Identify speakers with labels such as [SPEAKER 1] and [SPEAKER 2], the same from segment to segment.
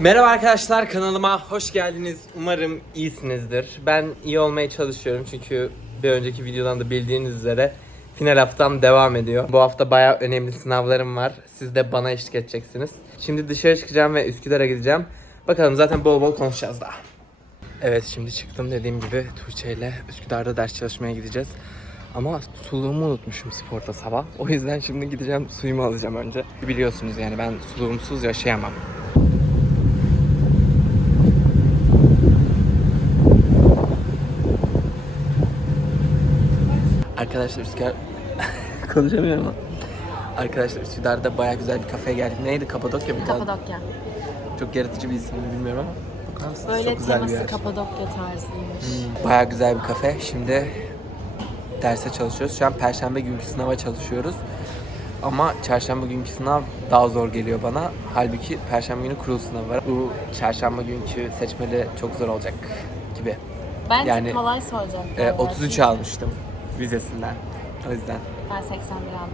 [SPEAKER 1] Merhaba arkadaşlar kanalıma hoş geldiniz. Umarım iyisinizdir. Ben iyi olmaya çalışıyorum çünkü bir önceki videodan da bildiğiniz üzere final haftam devam ediyor. Bu hafta bayağı önemli sınavlarım var. Siz de bana eşlik edeceksiniz. Şimdi dışarı çıkacağım ve Üsküdar'a gideceğim. Bakalım zaten bol bol konuşacağız daha. Evet şimdi çıktım dediğim gibi Tuğçe ile Üsküdar'da ders çalışmaya gideceğiz. Ama suluğumu unutmuşum sporda sabah. O yüzden şimdi gideceğim suyumu alacağım önce. Biliyorsunuz yani ben suluğumsuz yaşayamam. Arkadaşlar Üsküdar... Konuşamıyorum ama. Arkadaşlar Üsküdar'da baya güzel bir kafeye geldik. Neydi? Kapadokya mı?
[SPEAKER 2] Kapadokya.
[SPEAKER 1] Çok yaratıcı bir isimdi bilmiyorum ama. Bakar mısınız?
[SPEAKER 2] Böyle
[SPEAKER 1] Çok güzel bir
[SPEAKER 2] teması
[SPEAKER 1] yer.
[SPEAKER 2] Kapadokya tarzıymış.
[SPEAKER 1] Baya güzel bir kafe. Şimdi derse çalışıyoruz. Şu an perşembe günkü sınava çalışıyoruz. Ama çarşamba günkü sınav daha zor geliyor bana. Halbuki perşembe günü kurul sınavı var. Bu çarşamba günkü seçmeli çok zor olacak gibi.
[SPEAKER 2] Bence
[SPEAKER 1] Yani,
[SPEAKER 2] kolay soracak. Galiba.
[SPEAKER 1] 33 almıştım vizesinden. O yüzden.
[SPEAKER 2] Ben 81 aldım.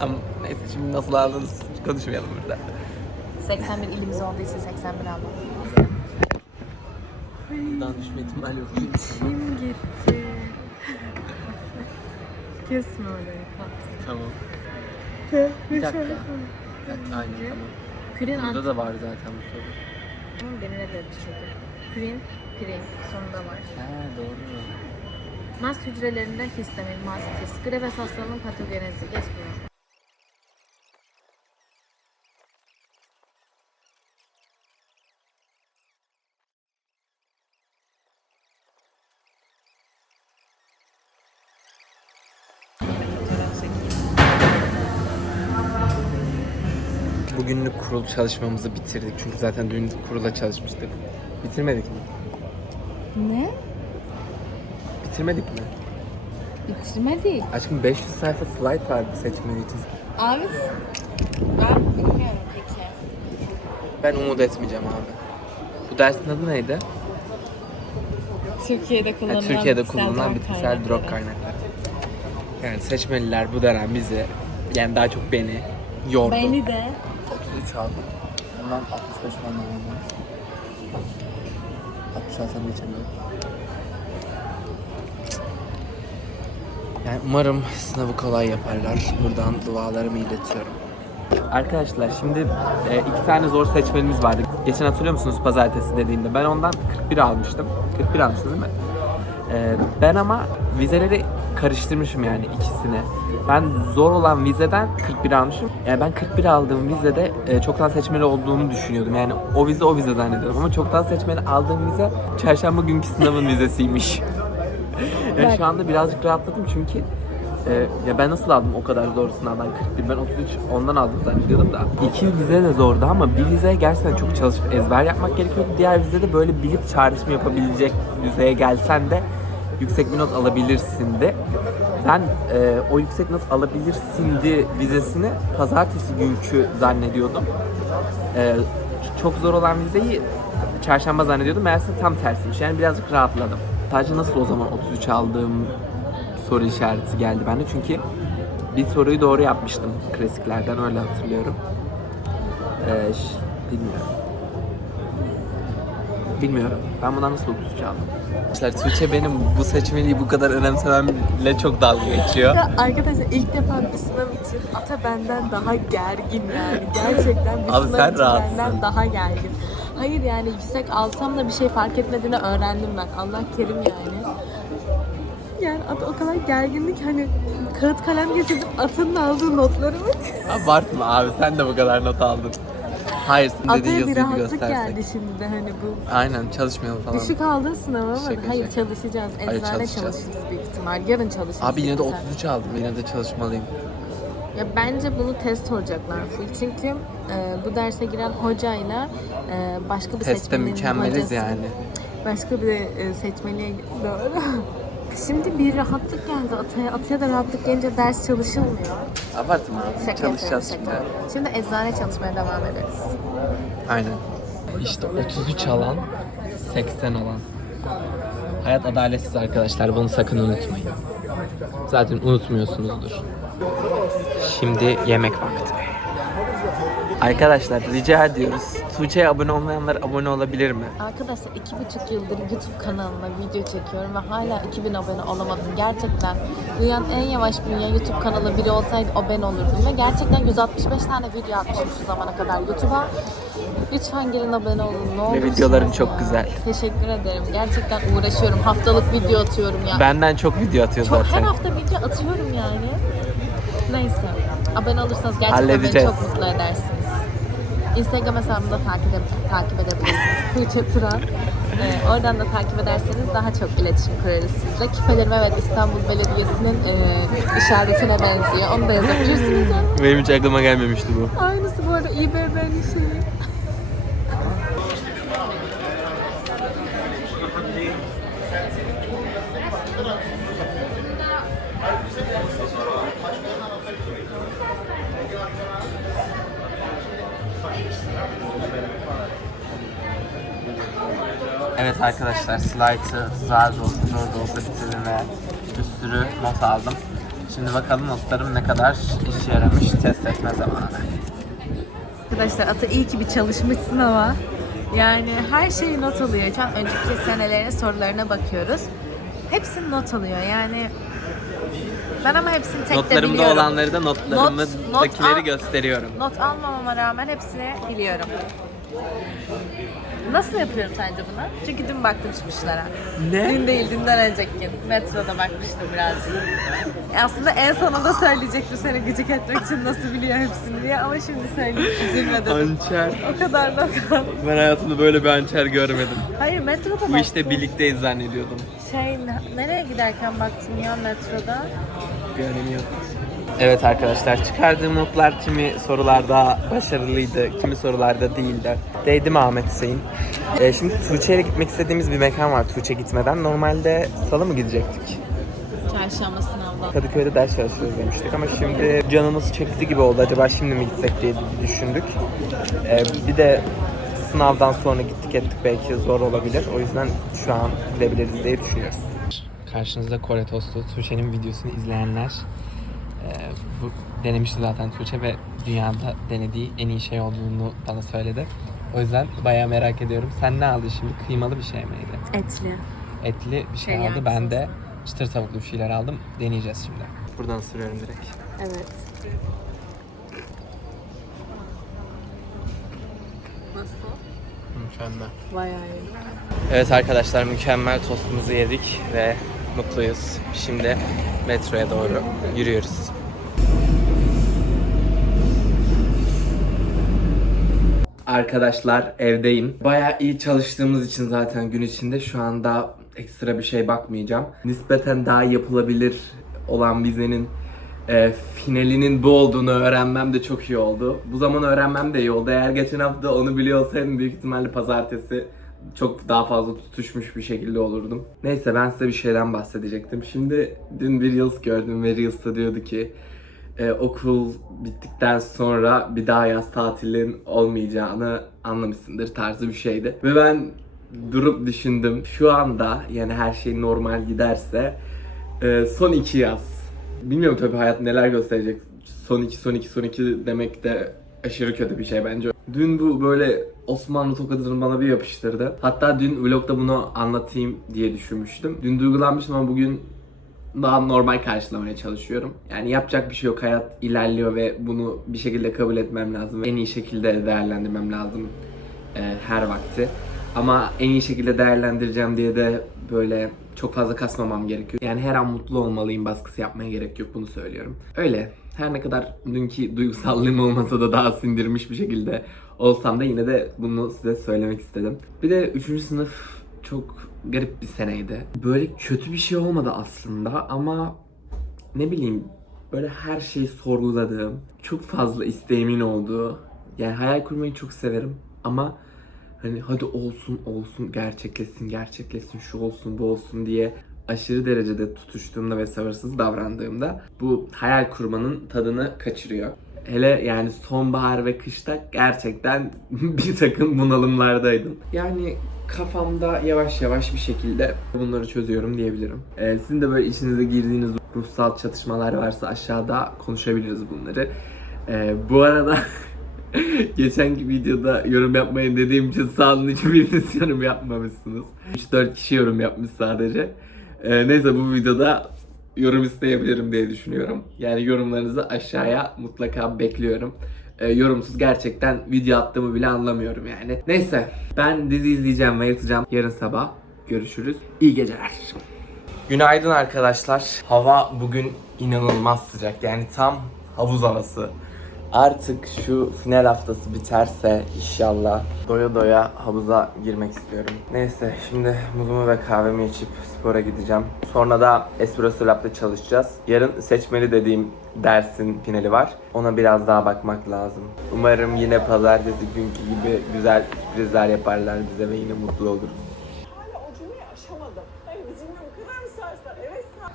[SPEAKER 1] Ama neyse şimdi nasıl aldınız konuşmayalım burada.
[SPEAKER 2] 81 ilimiz olduğu için 81 aldım.
[SPEAKER 1] Buradan düşme ihtimali yok.
[SPEAKER 2] Kim gitti? Kesme orayı.
[SPEAKER 1] Tamam. Bir dakika. Aynen tamam.
[SPEAKER 2] Kürin
[SPEAKER 1] Burada da var zaten bu soru.
[SPEAKER 2] Tamam beni reddetti çünkü. Kürin, pirin sonunda var.
[SPEAKER 1] He doğru.
[SPEAKER 2] Mast hücrelerinde histamin, mastis, Graves hastalığının patogenezi. Geç bunu.
[SPEAKER 1] Bugünlük kurul çalışmamızı bitirdik çünkü zaten dün kurula çalışmıştık. Bitirmedik mi?
[SPEAKER 2] Ne?
[SPEAKER 1] Bitirmedik mi?
[SPEAKER 2] Bitirmedik.
[SPEAKER 1] Aşkım 500 sayfa slide vardı seçmeli için.
[SPEAKER 2] Abi ben bilmiyorum peki.
[SPEAKER 1] Ben umut etmeyeceğim abi. Bu dersin adı neydi?
[SPEAKER 2] Türkiye'de
[SPEAKER 1] Yani
[SPEAKER 2] kullanılan
[SPEAKER 1] Türkiye'de
[SPEAKER 2] bitkisel
[SPEAKER 1] kullanılan bitkisel
[SPEAKER 2] kaynakları.
[SPEAKER 1] drog kaynakları. Yani seçmeliler bu dönem bizi yani daha çok beni yordu.
[SPEAKER 2] Beni de
[SPEAKER 1] 33 aldım. Bundan 65 falan aldım. 60 alsam geçemiyorum. Yani umarım sınavı kolay yaparlar. Buradan dualarımı iletiyorum. Arkadaşlar şimdi e, iki tane zor seçmenimiz vardı. Geçen hatırlıyor musunuz pazartesi dediğimde? Ben ondan 41 almıştım. 41 almıştım değil mi? E, ben ama vizeleri karıştırmışım yani ikisini. Ben zor olan vizeden 41 almışım. Yani ben 41 aldığım vizede e, çoktan seçmeli olduğunu düşünüyordum. Yani o vize o vize zannediyordum ama çoktan seçmeli aldığım vize çarşamba günkü sınavın vizesiymiş. Yani şu anda birazcık rahatladım çünkü e, ya ben nasıl aldım o kadar zor sınavdan 41 ben 33 ondan aldım zannediyordum da. İki vize de zordu ama bir vize gerçekten çok çalışıp ezber yapmak gerekiyordu. Diğer vizede böyle bilip çağrışım yapabilecek düzeye gelsen de yüksek bir not alabilirsin de. Ben e, o yüksek not alabilirsindi vizesini pazartesi günkü zannediyordum. E, çok zor olan vizeyi çarşamba zannediyordum. Meğerse tam tersiymiş. Yani birazcık rahatladım. Sadece nasıl o zaman 33 aldığım soru işareti geldi bende. Çünkü bir soruyu doğru yapmıştım klasiklerden öyle hatırlıyorum. Ee, ş- bilmiyorum. Bilmiyorum. Ben bundan nasıl 33 aldım? Arkadaşlar Tuğçe benim bu seçmeliği bu kadar önemsememle çok dalga geçiyor.
[SPEAKER 2] Ya arkadaşlar ilk defa bir sınav için ata benden daha gergin yani. Gerçekten bir
[SPEAKER 1] Abi
[SPEAKER 2] sınav
[SPEAKER 1] sen
[SPEAKER 2] için
[SPEAKER 1] rahatsın.
[SPEAKER 2] benden daha gergin. Hayır yani yüksek alsam da bir şey fark etmediğini öğrendim ben. Allah kerim yani. Yani at o kadar gerginlik hani kağıt kalem getirdim atın aldığı notları mı?
[SPEAKER 1] Abartma abi sen de bu kadar not aldın. Hayır senin dediğin
[SPEAKER 2] Ataya bir
[SPEAKER 1] yazıyı bir
[SPEAKER 2] rahatlık
[SPEAKER 1] göstersek.
[SPEAKER 2] geldi şimdi de hani bu.
[SPEAKER 1] Aynen çalışmayalım falan.
[SPEAKER 2] Düşük aldın sınavı ama
[SPEAKER 1] Şaka
[SPEAKER 2] hayır
[SPEAKER 1] şaka.
[SPEAKER 2] çalışacağız.
[SPEAKER 1] Hayır,
[SPEAKER 2] Eczane
[SPEAKER 1] çalışacağız.
[SPEAKER 2] çalışırız büyük ihtimal. Yarın çalışırız.
[SPEAKER 1] Abi yine de
[SPEAKER 2] Güzel.
[SPEAKER 1] 33 aldım. Yine de çalışmalıyım.
[SPEAKER 2] Ya bence bunu test soracaklar full. Çünkü e, bu derse giren hocayla e, başka bir
[SPEAKER 1] Testte
[SPEAKER 2] seçmenin
[SPEAKER 1] mükemmeliz
[SPEAKER 2] hocası-
[SPEAKER 1] yani.
[SPEAKER 2] Başka bir e, seçmeliğe doğru. Şimdi bir rahatlık geldi Ataya. Ataya da rahatlık gelince ders çalışılmıyor.
[SPEAKER 1] Abartma abi.
[SPEAKER 2] Şaka
[SPEAKER 1] Çalışacağız
[SPEAKER 2] yapıyorum,
[SPEAKER 1] şimdi.
[SPEAKER 2] şaka. Şimdi eczane çalışmaya devam ederiz.
[SPEAKER 1] Aynen. İşte 33 alan, 80 alan. Hayat adaletsiz arkadaşlar. Bunu sakın unutmayın. Zaten unutmuyorsunuzdur. Şimdi yemek vakti. Arkadaşlar rica ediyoruz. Tuğçe'ye abone olmayanlar abone olabilir mi?
[SPEAKER 2] Arkadaşlar iki buçuk yıldır YouTube kanalına video çekiyorum ve hala 2000 abone olamadım. Gerçekten dünyanın en yavaş büyüyen YouTube kanalı biri olsaydı ben olurdum. Ve gerçekten 165 tane video atmışım şu zamana kadar YouTube'a. Lütfen gelin abone olun ne olursunuz
[SPEAKER 1] videoların çok
[SPEAKER 2] ya.
[SPEAKER 1] güzel.
[SPEAKER 2] Teşekkür ederim. Gerçekten uğraşıyorum. Haftalık video atıyorum ya.
[SPEAKER 1] Benden çok video atıyor
[SPEAKER 2] Çok her
[SPEAKER 1] zaten.
[SPEAKER 2] hafta video atıyorum yani. Neyse. Abone olursanız gerçekten
[SPEAKER 1] Halledeceğiz.
[SPEAKER 2] beni çok mutlu edersiniz. Instagram hesabımda takip, ede- takip edebilirsiniz. Tuğçe Turan. Ee, oradan da takip ederseniz daha çok iletişim kurarız sizle. Küpelerim evet İstanbul Belediyesi'nin e, işaretine benziyor. Onu da yazabilirsiniz. ya.
[SPEAKER 1] Benim hiç aklıma gelmemişti bu.
[SPEAKER 2] Aynısı bu arada İBB'nin şeyi.
[SPEAKER 1] Evet arkadaşlar slide'ı zar zor da olsa bitirdim ve bir sürü not aldım. Şimdi bakalım notlarım ne kadar işe yaramış test etme zamanı.
[SPEAKER 2] Arkadaşlar Ata iyi ki bir çalışmışsın ama yani her şeyi not alıyor. Şu an önceki senelerin sorularına bakıyoruz. Hepsini not alıyor yani. Ben ama hepsini tek de
[SPEAKER 1] Notlarımda
[SPEAKER 2] biliyorum.
[SPEAKER 1] olanları da notlarımdakileri
[SPEAKER 2] not al-
[SPEAKER 1] gösteriyorum.
[SPEAKER 2] Not almamama rağmen hepsini biliyorum. Nasıl yapıyorum sence bunu? Çünkü dün baktım çıkmışlara.
[SPEAKER 1] Ne?
[SPEAKER 2] Dün değil, dünden önceki gün. Metroda bakmıştım birazcık. E Aslında en sonunda söyleyecektim seni gıcık etmek için nasıl biliyor hepsini diye ama şimdi söyleyeyim. Üzülmedim.
[SPEAKER 1] Hançer.
[SPEAKER 2] O kadar da.
[SPEAKER 1] Ben hayatımda böyle bir hançer görmedim.
[SPEAKER 2] Hayır metroda baktım.
[SPEAKER 1] Bu işte birlikteyiz zannediyordum.
[SPEAKER 2] Şey ne- nereye giderken baktım ya metroda.
[SPEAKER 1] Görünüyor. Evet arkadaşlar çıkardığım notlar kimi sorularda başarılıydı, kimi sorularda değildi. Değdi mi Ahmet Hüseyin? Ee, şimdi Tuğçe'yle gitmek istediğimiz bir mekan var Tuğçe gitmeden. Normalde salı mı gidecektik?
[SPEAKER 2] Çarşamba sınavda.
[SPEAKER 1] Kadıköy'de ders çalışıyoruz demiştik ama şimdi canımız çekti gibi oldu. Acaba şimdi mi gitsek diye düşündük. Ee, bir de sınavdan sonra gittik ettik belki zor olabilir. O yüzden şu an gidebiliriz diye düşünüyoruz. Karşınızda Kore tostu. Tuğçe'nin videosunu izleyenler denemişti zaten Tuğçe ve dünyada denediği en iyi şey olduğunu bana söyledi. O yüzden bayağı merak ediyorum. Sen ne aldın şimdi? Kıymalı bir şey miydi?
[SPEAKER 2] Etli.
[SPEAKER 1] Etli bir şey
[SPEAKER 2] Teriyaki
[SPEAKER 1] aldı. Ben de çıtır tavuklu bir şeyler aldım. Deneyeceğiz şimdi. Buradan sürüyorum direkt.
[SPEAKER 2] Evet. Nasıl?
[SPEAKER 1] Mükemmel.
[SPEAKER 2] Bayağı iyi.
[SPEAKER 1] Evet arkadaşlar mükemmel tostumuzu yedik ve mutluyuz. Şimdi metroya doğru yürüyoruz. Arkadaşlar evdeyim. Bayağı iyi çalıştığımız için zaten gün içinde şu anda ekstra bir şey bakmayacağım. Nispeten daha yapılabilir olan vizenin e, finalinin bu olduğunu öğrenmem de çok iyi oldu. Bu zaman öğrenmem de iyi oldu. Eğer geçen hafta onu biliyor olsaydım büyük ihtimalle pazartesi çok daha fazla tutuşmuş bir şekilde olurdum. Neyse ben size bir şeyden bahsedecektim. Şimdi dün bir Reels gördüm ve Reels'ta diyordu ki e, okul bittikten sonra bir daha yaz tatilin olmayacağını anlamışsındır tarzı bir şeydi. Ve ben durup düşündüm. Şu anda yani her şey normal giderse e, son iki yaz. Bilmiyorum tabii hayat neler gösterecek. Son iki, son iki, son iki demek de aşırı kötü bir şey bence. Dün bu böyle Osmanlı tokadını bana bir yapıştırdı. Hatta dün vlogda bunu anlatayım diye düşünmüştüm. Dün duygulanmıştım ama bugün daha normal karşılamaya çalışıyorum. Yani yapacak bir şey yok. Hayat ilerliyor ve bunu bir şekilde kabul etmem lazım. En iyi şekilde değerlendirmem lazım e, her vakti. Ama en iyi şekilde değerlendireceğim diye de böyle çok fazla kasmamam gerekiyor. Yani her an mutlu olmalıyım baskısı yapmaya gerek yok bunu söylüyorum. Öyle. Her ne kadar dünkü duygusallığım olmasa da daha sindirmiş bir şekilde olsam da yine de bunu size söylemek istedim. Bir de 3. sınıf çok garip bir seneydi. Böyle kötü bir şey olmadı aslında ama ne bileyim böyle her şeyi sorguladığım, çok fazla isteğimin olduğu. Yani hayal kurmayı çok severim ama hani hadi olsun olsun gerçekleşsin gerçekleşsin şu olsun bu olsun diye aşırı derecede tutuştuğumda ve sabırsız davrandığımda bu hayal kurmanın tadını kaçırıyor. Hele yani sonbahar ve kışta gerçekten bir takım bunalımlardaydım. Yani kafamda yavaş yavaş bir şekilde bunları çözüyorum diyebilirim. Ee, sizin de böyle içinize girdiğiniz ruhsal çatışmalar varsa aşağıda konuşabiliriz bunları. Ee, bu arada Geçenki videoda yorum yapmayın dediğim için sağ olun hiçbiriniz yorum yapmamışsınız. 3-4 kişi yorum yapmış sadece. Ee, neyse bu videoda yorum isteyebilirim diye düşünüyorum. Yani yorumlarınızı aşağıya mutlaka bekliyorum. Ee, yorumsuz gerçekten video attığımı bile anlamıyorum yani. Neyse ben dizi izleyeceğim ve yatacağım. Yarın sabah görüşürüz. İyi geceler. Günaydın arkadaşlar. Hava bugün inanılmaz sıcak. Yani tam havuz havası. Artık şu final haftası biterse inşallah doya doya havuza girmek istiyorum. Neyse şimdi muzumu ve kahvemi içip spora gideceğim. Sonra da Espresso Lab'da çalışacağız. Yarın seçmeli dediğim dersin finali var. Ona biraz daha bakmak lazım. Umarım yine pazartesi günkü gibi güzel sürprizler yaparlar bize ve yine mutlu oluruz.
[SPEAKER 3] Hala o cümleyi aşamadım. Hayır bu cümle bu kadar mı sarsar? Evet sar.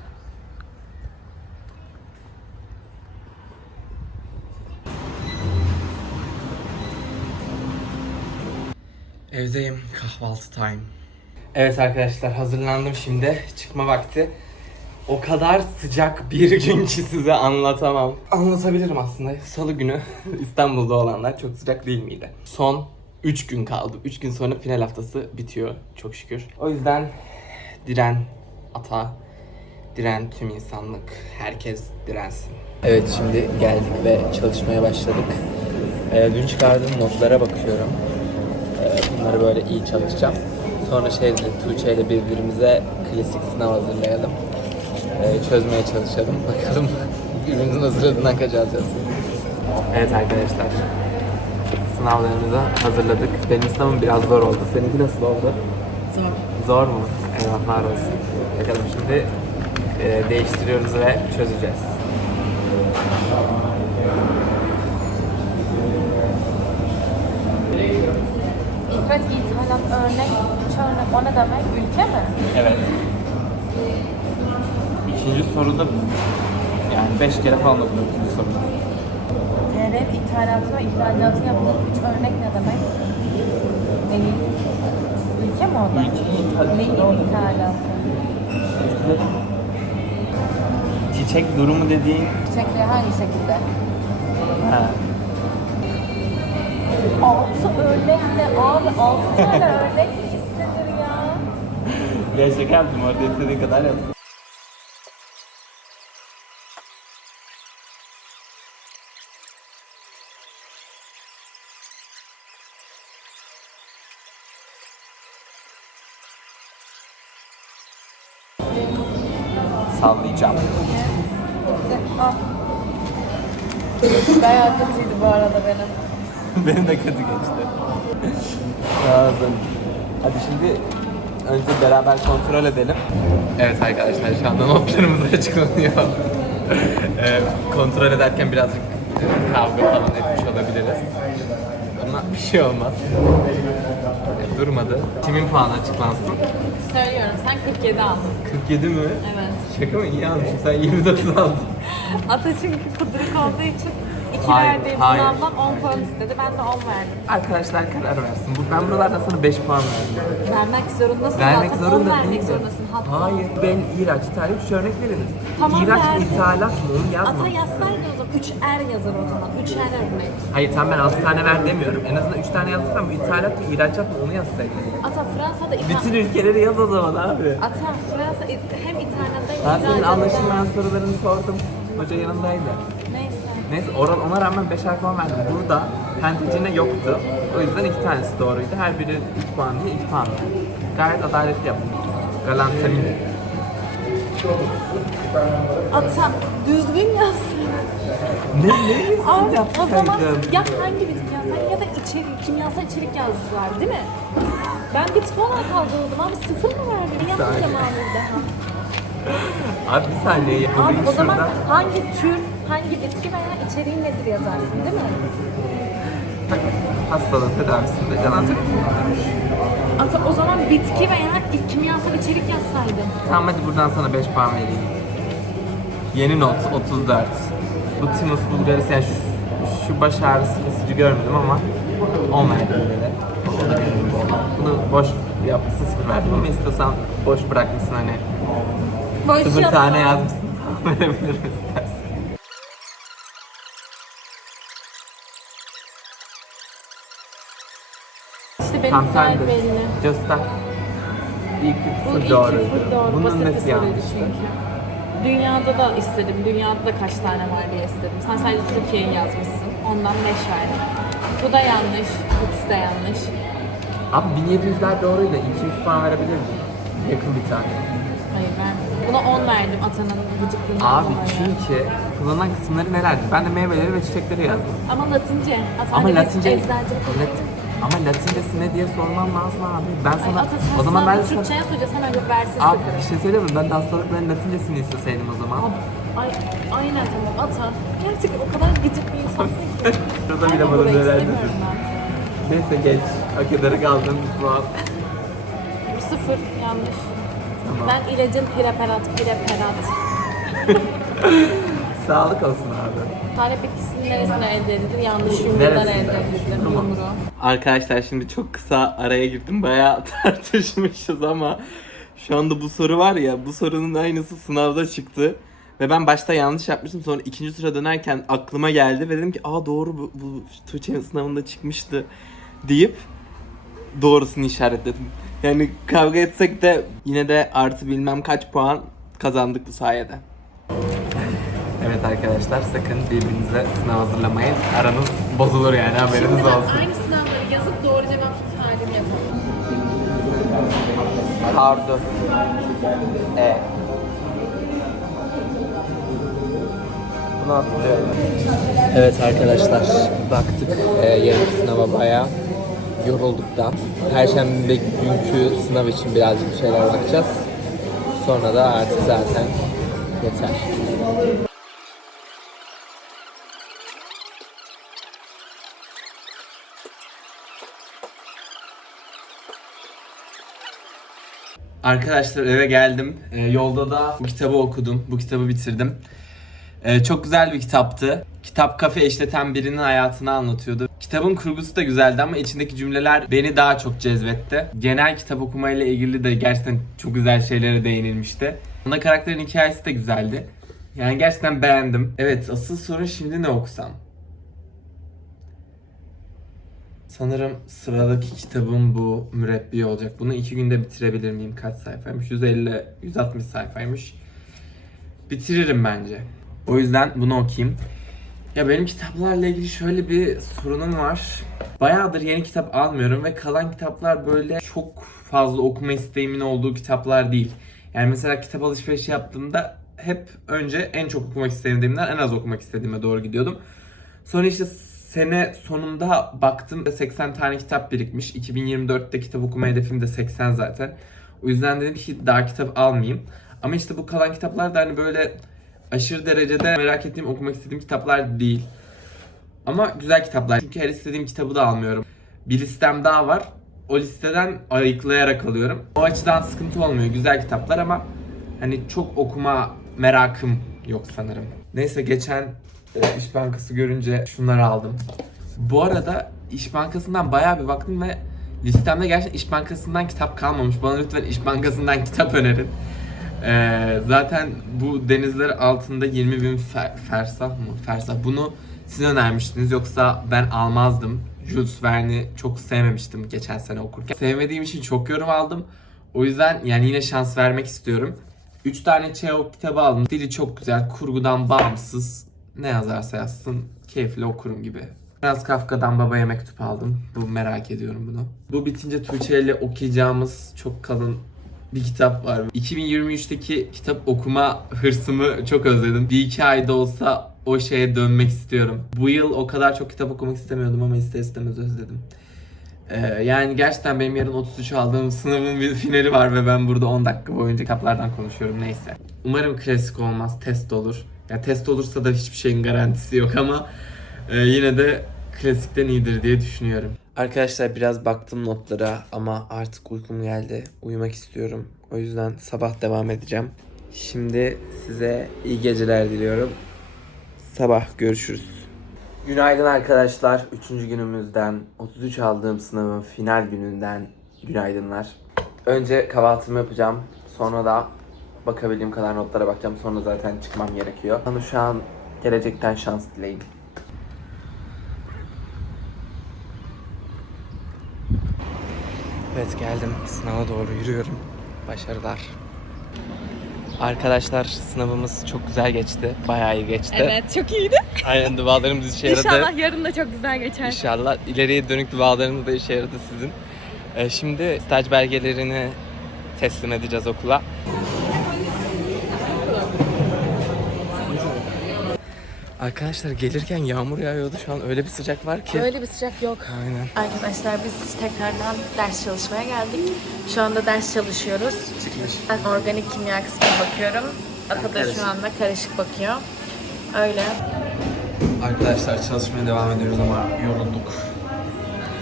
[SPEAKER 1] Evdeyim. Kahvaltı time. Evet arkadaşlar hazırlandım şimdi. Çıkma vakti. O kadar sıcak bir gün ki size anlatamam. Anlatabilirim aslında. Salı günü İstanbul'da olanlar çok sıcak değil miydi? Son 3 gün kaldı. 3 gün sonra final haftası bitiyor çok şükür. O yüzden diren ata, diren tüm insanlık, herkes dirensin. Evet şimdi geldik ve çalışmaya başladık. Ee, dün çıkardığım notlara bakıyorum. Bunları böyle iyi çalışacağım. Sonra şey Tuğçe ile birbirimize klasik sınav hazırlayalım. Ee, çözmeye çalışalım. Bakalım birbirimizin hazırladığından kaç alacağız. Evet arkadaşlar. Sınavlarımızı hazırladık. Benim sınavım biraz zor oldu. Seninki nasıl oldu?
[SPEAKER 2] Zor.
[SPEAKER 1] Zor mu? Eyvahlar olsun. Bakalım şimdi e, değiştiriyoruz ve çözeceğiz.
[SPEAKER 2] İhraç ithalat örnek, üç örnek o ne demek? Ülke mi?
[SPEAKER 1] Evet. İkinci soruda yani beş kere falan okudum ikinci soruda.
[SPEAKER 2] TR'nin ithalatı ve ihracatı yapılan üç örnek ne demek? Neyin? Ülke mi o da?
[SPEAKER 1] Ülkenin ithalatı
[SPEAKER 2] Neyin ithalatı?
[SPEAKER 1] Çiçek durumu dediğin
[SPEAKER 2] Çiçekleri hangi şekilde?
[SPEAKER 1] ha.
[SPEAKER 2] Örnek ne abi? Altı tane örnek mi istenir ya?
[SPEAKER 1] Ya şaka yaptım orada istediğin kadar yap. Sallayacağım.
[SPEAKER 2] Al. Bayağı kötüydü bu arada benim.
[SPEAKER 1] Benim de kötü geçti. Lazım. Hadi şimdi önce beraber kontrol edelim. Evet arkadaşlar şu anda notlarımız açıklanıyor. Ee, kontrol ederken birazcık kavga falan etmiş olabiliriz. Ama bir şey olmaz. Ee, Durmadı. Kimin puanı açıklansın?
[SPEAKER 2] Söylüyorum sen 47 aldın.
[SPEAKER 1] 47 mi?
[SPEAKER 2] Evet.
[SPEAKER 1] Şaka mı? İyi almışım. Sen 29 aldın.
[SPEAKER 2] Ata çünkü kuduruk olduğu için iki
[SPEAKER 1] Hayır, hayır.
[SPEAKER 2] sınavdan 10 puan istedi. Ben de 10 verdim.
[SPEAKER 1] Arkadaşlar karar versin. Bu, ben buralardan sana 5 puan verdim.
[SPEAKER 2] Vermek zorundasın
[SPEAKER 1] Vermek
[SPEAKER 2] zaten.
[SPEAKER 1] zorunda
[SPEAKER 2] 10 vermek
[SPEAKER 1] değilim.
[SPEAKER 2] zorundasın hatta.
[SPEAKER 1] Hayır. Ben ihraç, ithal üç örnek veririz.
[SPEAKER 2] Tamam,
[SPEAKER 1] ihraç,
[SPEAKER 2] verdim.
[SPEAKER 1] ithalat mı? Onu yazma.
[SPEAKER 2] Ata yazsaydı o zaman 3 er yazar o zaman. 3 er örnek.
[SPEAKER 1] Hayır tamam ben 6 tane ver demiyorum. En azından 3 tane yazsam ithalat mı, ihracat mı onu yazsaydın.
[SPEAKER 2] Ata Fransa'da ithal...
[SPEAKER 1] Bütün ülkeleri yaz o zaman abi.
[SPEAKER 2] Ata Fransa hem İtalya'da hem
[SPEAKER 1] Ben senin
[SPEAKER 2] İhracat'ta-
[SPEAKER 1] anlaşılmayan sorularını sordum. Hoca yanındaydı.
[SPEAKER 2] Neyse.
[SPEAKER 1] Oran, ona rağmen 5'er puan verdim. Burada pentecine yoktu. O yüzden iki tanesi doğruydu. Her biri 3 puan diye 2 puan verdim. Gayet adaletli yaptım. Galantamin.
[SPEAKER 2] Ata düzgün yaz.
[SPEAKER 1] Ne ne
[SPEAKER 2] Abi o zaman
[SPEAKER 1] yapsaydın?
[SPEAKER 2] ya hangi bitki yazsan ya da içerik, kimyasal içerik yazdılar değil mi? Ben bitki olarak kaldırdım abi sıfır mı verdin? Abi bir daha?
[SPEAKER 1] Abi bir saniye
[SPEAKER 2] Abi o zaman hangi tür, hangi bitki veya içeriği nedir yazarsın değil mi?
[SPEAKER 1] Hastalığın tedavisinde galantamin kullanılmış.
[SPEAKER 2] Ata o zaman bitki veya kimyasal içerik yazsaydın.
[SPEAKER 1] Tamam hadi buradan sana 5 puan vereyim. Yeni not 34. Bu Timus bulgarisi yani şu, şu baş ağrısı kesici görmedim ama 10 verdim. O da benim. Bunu boş yapmışsın sıfır verdim ama istiyorsan boş bırakmışsın hani
[SPEAKER 2] Boş
[SPEAKER 1] sıfır
[SPEAKER 2] yapma.
[SPEAKER 1] tane yazmışsın. Tamam verebilirim Tam
[SPEAKER 2] güzel
[SPEAKER 1] sendir.
[SPEAKER 2] belli.
[SPEAKER 1] Göster. İlk
[SPEAKER 2] Bu ilk
[SPEAKER 1] doğruydu.
[SPEAKER 2] sıfır doğru.
[SPEAKER 1] Bunun
[SPEAKER 2] Basit bir
[SPEAKER 1] nesi
[SPEAKER 2] soruydu
[SPEAKER 1] yanlıştı?
[SPEAKER 2] çünkü. Dünyada da istedim. Dünyada da kaç tane var diye istedim. Sen sadece Türkiye'yi yazmışsın. Ondan 5 verdim. Bu da yanlış. Bu ikisi de yanlış.
[SPEAKER 1] Abi 1700'ler doğruydu. 2-3 puan verebilir miyim? Yakın bir tane.
[SPEAKER 2] Hayır vermedim. Buna 10 verdim Atan'ın gıcıklığından
[SPEAKER 1] Abi
[SPEAKER 2] dolayı.
[SPEAKER 1] çünkü kullanılan kısımları nelerdi? Ben de meyveleri ve çiçekleri yazdım.
[SPEAKER 2] Ama Latince.
[SPEAKER 1] Ama Latince...
[SPEAKER 2] Eczacı
[SPEAKER 1] Lat- ama Latincesi ne diye sormam lazım abi. Ben sana...
[SPEAKER 2] Ata
[SPEAKER 1] o zaman ben sana...
[SPEAKER 2] Türkçe'ye soracağız. Hemen bir versin
[SPEAKER 1] Abi bir şey söyleyeyim mi? Ben de hastalıkların latincesini isteseydim o zaman.
[SPEAKER 2] Abi, Ay, aynen tamam Ata. Gerçekten o kadar gıcık bir insansın ki.
[SPEAKER 1] Şurada bile bana neler dedin. Neyse geç. Bir puan.
[SPEAKER 2] Bu sıfır yanlış.
[SPEAKER 1] Tamam.
[SPEAKER 2] Ben ilacın pireperat, pireperat.
[SPEAKER 1] Sağlık olsun abi.
[SPEAKER 2] Tarih bitkisinin neresine elde edilir? Yanlış
[SPEAKER 1] Neresinde?
[SPEAKER 2] elde edilir.
[SPEAKER 1] Tamam.
[SPEAKER 2] Yumru.
[SPEAKER 1] Arkadaşlar şimdi çok kısa araya girdim. Bayağı tartışmışız ama şu anda bu soru var ya bu sorunun aynısı sınavda çıktı. Ve ben başta yanlış yapmıştım. Sonra ikinci tura dönerken aklıma geldi ve dedim ki aa doğru bu, bu Tuğçe'nin sınavında çıkmıştı deyip doğrusunu işaretledim. Yani kavga etsek de yine de artı bilmem kaç puan kazandık bu sayede. Evet arkadaşlar sakın birbirinize sınav hazırlamayın. Aranız bozulur yani haberiniz olsun.
[SPEAKER 2] Aynı sınavları yazıp doğru cevap talim yapalım.
[SPEAKER 1] Kardo. E. Bunu hatırlıyorum. Evet arkadaşlar baktık e, yarın sınava bayağı yorulduk da. Perşembe günkü sınav için birazcık bir şeyler bakacağız. Sonra da artık zaten yeter. Arkadaşlar eve geldim. Ee, yolda da bu kitabı okudum. Bu kitabı bitirdim. Ee, çok güzel bir kitaptı. Kitap kafe işleten birinin hayatını anlatıyordu. Kitabın kurgusu da güzeldi ama içindeki cümleler beni daha çok cezbetti. Genel kitap okumayla ilgili de gerçekten çok güzel şeylere değinilmişti. Ana karakterin hikayesi de güzeldi. Yani gerçekten beğendim. Evet asıl sorun şimdi ne okusam? Sanırım sıradaki kitabım bu mürebbi olacak. Bunu iki günde bitirebilir miyim? Kaç sayfaymış? 150, 160 sayfaymış. Bitiririm bence. O yüzden bunu okuyayım. Ya benim kitaplarla ilgili şöyle bir sorunum var. Bayağıdır yeni kitap almıyorum ve kalan kitaplar böyle çok fazla okuma isteğimin olduğu kitaplar değil. Yani mesela kitap alışverişi yaptığımda hep önce en çok okumak istediğimden en az okumak istediğime doğru gidiyordum. Sonra işte sene sonunda baktım 80 tane kitap birikmiş. 2024'te kitap okuma hedefim de 80 zaten. O yüzden dedim ki daha kitap almayayım. Ama işte bu kalan kitaplar da hani böyle aşırı derecede merak ettiğim, okumak istediğim kitaplar değil. Ama güzel kitaplar. Çünkü her istediğim kitabı da almıyorum. Bir listem daha var. O listeden ayıklayarak alıyorum. O açıdan sıkıntı olmuyor. Güzel kitaplar ama hani çok okuma merakım yok sanırım. Neyse geçen e, İş Bankası görünce şunları aldım. Bu arada İş Bankası'ndan bayağı bir baktım ve listemde gerçekten İş Bankası'ndan kitap kalmamış. Bana lütfen İş Bankası'ndan kitap önerin. Ee, zaten bu denizler altında 20 bin fer- fersah mı? Fersah. Bunu siz önermiştiniz yoksa ben almazdım. Jules Verne'i çok sevmemiştim geçen sene okurken. Sevmediğim için çok yorum aldım. O yüzden yani yine şans vermek istiyorum. 3 tane Çehov kitabı aldım. Dili çok güzel, kurgudan bağımsız. Ne yazarsa yazsın, keyifle okurum gibi. Franz Kafka'dan Babaya Mektup aldım. Bu merak ediyorum bunu. Bu bitince Tuğçe ile okuyacağımız çok kalın bir kitap var. 2023'teki kitap okuma hırsımı çok özledim. Bir iki ayda olsa o şeye dönmek istiyorum. Bu yıl o kadar çok kitap okumak istemiyordum ama ister istemez özledim. Ee, yani gerçekten benim yarın 33 aldığım sınavın bir finali var ve ben burada 10 dakika boyunca kitaplardan konuşuyorum neyse. Umarım klasik olmaz, test olur. Ya test olursa da hiçbir şeyin garantisi yok ama e, yine de klasikten iyidir diye düşünüyorum. Arkadaşlar biraz baktım notlara ama artık uykum geldi. Uyumak istiyorum. O yüzden sabah devam edeceğim. Şimdi size iyi geceler diliyorum. Sabah görüşürüz. Günaydın arkadaşlar. Üçüncü günümüzden 33 aldığım sınavın final gününden günaydınlar. Önce kahvaltımı yapacağım. Sonra da bakabildiğim kadar notlara bakacağım. Sonra zaten çıkmam gerekiyor. Bana şu an gelecekten şans dileyin. Evet geldim. Sınava doğru yürüyorum. Başarılar. Arkadaşlar sınavımız çok güzel geçti. Bayağı iyi geçti.
[SPEAKER 2] Evet çok iyiydi.
[SPEAKER 1] Aynen dualarımız işe yaradı.
[SPEAKER 2] İnşallah yarın da çok güzel geçer.
[SPEAKER 1] İnşallah ileriye dönük dualarınız da işe yaradı sizin. Ee, şimdi staj belgelerini teslim edeceğiz okula. Arkadaşlar gelirken yağmur yağıyordu. Şu an öyle bir sıcak var ki.
[SPEAKER 2] Öyle bir sıcak yok.
[SPEAKER 1] Aynen.
[SPEAKER 2] Arkadaşlar biz tekrardan ders çalışmaya geldik. Şu anda ders çalışıyoruz.
[SPEAKER 1] Çıkmış.
[SPEAKER 2] Ben organik kimya kısmına bakıyorum. Ata da şu anda karışık bakıyor. Öyle.
[SPEAKER 1] Arkadaşlar çalışmaya devam ediyoruz ama yorulduk.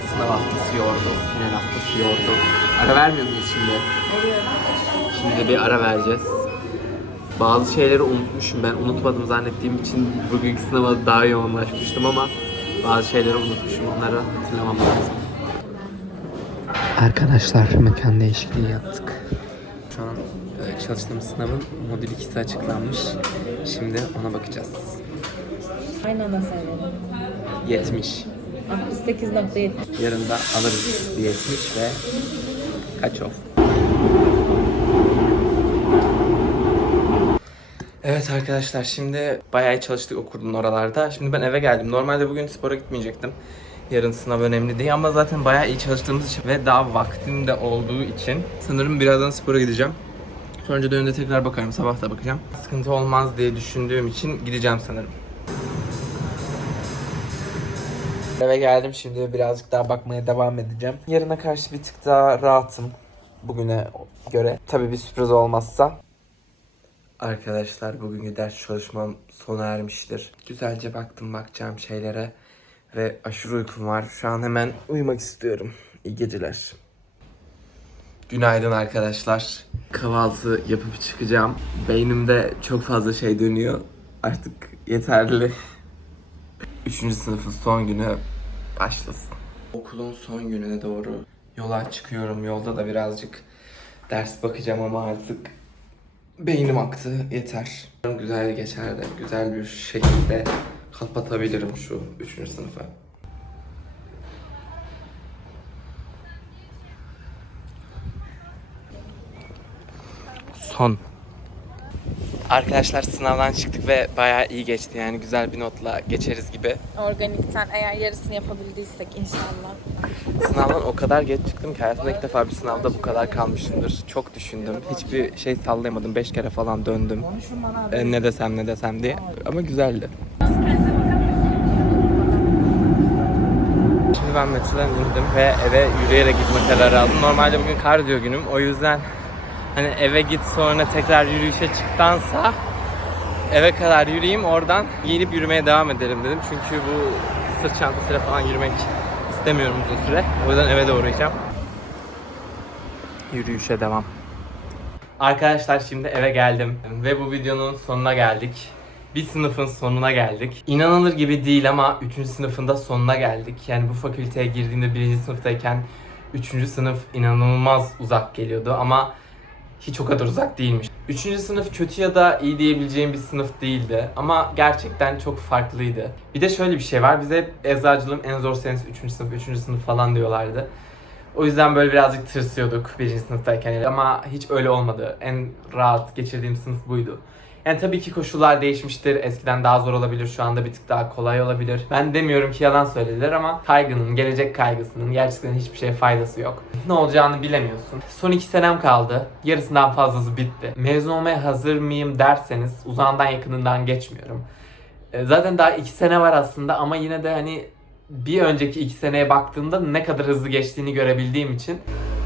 [SPEAKER 1] Sınav haftası yordu, final haftası yordu. Ara vermiyor muyuz şimdi?
[SPEAKER 2] Veriyorum.
[SPEAKER 1] Şimdi de bir ara vereceğiz. Bazı şeyleri unutmuşum. Ben unutmadım zannettiğim için bugünkü sınava daha yoğunlaşmıştım ama bazı şeyleri unutmuşum. Onları hatırlamam lazım. Arkadaşlar mekan değişikliği yaptık. Şu an e, çalıştığımız sınavın modül 2'si açıklanmış. Şimdi ona bakacağız.
[SPEAKER 2] Aynı anda söyledim.
[SPEAKER 1] 70.
[SPEAKER 2] 68.7.
[SPEAKER 1] Yarın da alırız 70 ve kaç of. Evet arkadaşlar şimdi bayağı çalıştık okurdun oralarda. Şimdi ben eve geldim. Normalde bugün spora gitmeyecektim. Yarın sınav önemli değil ama zaten bayağı iyi çalıştığımız için ve daha vaktim de olduğu için sanırım birazdan spora gideceğim. Sonra dönünce tekrar bakarım. Sabah da bakacağım. Sıkıntı olmaz diye düşündüğüm için gideceğim sanırım. Eve geldim şimdi birazcık daha bakmaya devam edeceğim. Yarına karşı bir tık daha rahatım bugüne göre. Tabii bir sürpriz olmazsa. Arkadaşlar bugünkü ders çalışmam sona ermiştir. Güzelce baktım bakacağım şeylere ve aşırı uykum var. Şu an hemen uyumak istiyorum. İyi geceler. Günaydın arkadaşlar. Kahvaltı yapıp çıkacağım. Beynimde çok fazla şey dönüyor. Artık yeterli. Üçüncü sınıfın son günü başlasın. Okulun son gününe doğru yola çıkıyorum. Yolda da birazcık ders bakacağım ama artık beynim aktı. Yeter. Güzel geçer de güzel bir şekilde kapatabilirim şu üçüncü sınıfı. Son. Arkadaşlar sınavdan çıktık ve bayağı iyi geçti yani güzel bir notla geçeriz gibi.
[SPEAKER 2] Organikten eğer yarısını yapabildiysek inşallah.
[SPEAKER 1] Sınavdan o kadar geç çıktım ki hayatımda ilk defa bir sınavda bu kadar kalmışımdır. Çok düşündüm. Hiçbir şey sallayamadım. Beş kere falan döndüm. Ee, ne desem ne desem diye. Ama güzeldi. Şimdi ben metrodan indim ve eve yürüyerek gitme kararı aldım. Normalde bugün kardiyo günüm. O yüzden hani eve git sonra tekrar yürüyüşe çıktansa eve kadar yürüyeyim oradan giyinip yürümeye devam edelim dedim. Çünkü bu sırt çantasıyla falan yürümek istemiyorum uzun süre. O yüzden eve doğru gideceğim. Yürüyüşe devam. Arkadaşlar şimdi eve geldim ve bu videonun sonuna geldik. Bir sınıfın sonuna geldik. İnanılır gibi değil ama 3. sınıfında sonuna geldik. Yani bu fakülteye girdiğimde 1. sınıftayken 3. sınıf inanılmaz uzak geliyordu ama hiç o kadar uzak değilmiş. Üçüncü sınıf kötü ya da iyi diyebileceğim bir sınıf değildi ama gerçekten çok farklıydı. Bir de şöyle bir şey var, bize hep eczacılığın en zor senesi üçüncü sınıf, üçüncü sınıf falan diyorlardı. O yüzden böyle birazcık tırsıyorduk birinci sınıftayken ama hiç öyle olmadı. En rahat geçirdiğim sınıf buydu. Yani tabii ki koşullar değişmiştir. Eskiden daha zor olabilir. Şu anda bir tık daha kolay olabilir. Ben demiyorum ki yalan söylediler ama kaygının, gelecek kaygısının gerçekten hiçbir şeye faydası yok. Ne olacağını bilemiyorsun. Son iki senem kaldı. Yarısından fazlası bitti. Mezun olmaya hazır mıyım derseniz uzağından yakınından geçmiyorum. E, Zaten daha iki sene var aslında ama yine de hani bir önceki iki seneye baktığımda ne kadar hızlı geçtiğini görebildiğim için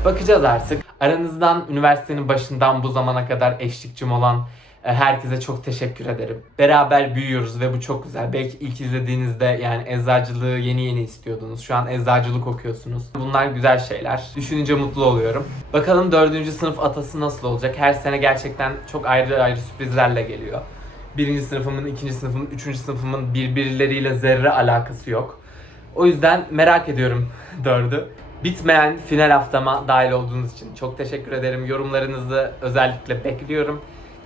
[SPEAKER 1] bakacağız artık. Aranızdan üniversitenin başından bu zamana kadar eşlikçim olan herkese çok teşekkür ederim. Beraber büyüyoruz ve bu çok güzel. Belki ilk izlediğinizde yani eczacılığı yeni yeni istiyordunuz. Şu an eczacılık okuyorsunuz. Bunlar güzel şeyler. Düşününce mutlu oluyorum. Bakalım dördüncü sınıf atası nasıl olacak? Her sene gerçekten çok ayrı ayrı sürprizlerle geliyor. Birinci sınıfımın, ikinci sınıfımın, üçüncü sınıfımın birbirleriyle zerre alakası yok. O yüzden merak ediyorum dördü. Bitmeyen final haftama dahil olduğunuz için çok teşekkür ederim. Yorumlarınızı özellikle bekliyorum.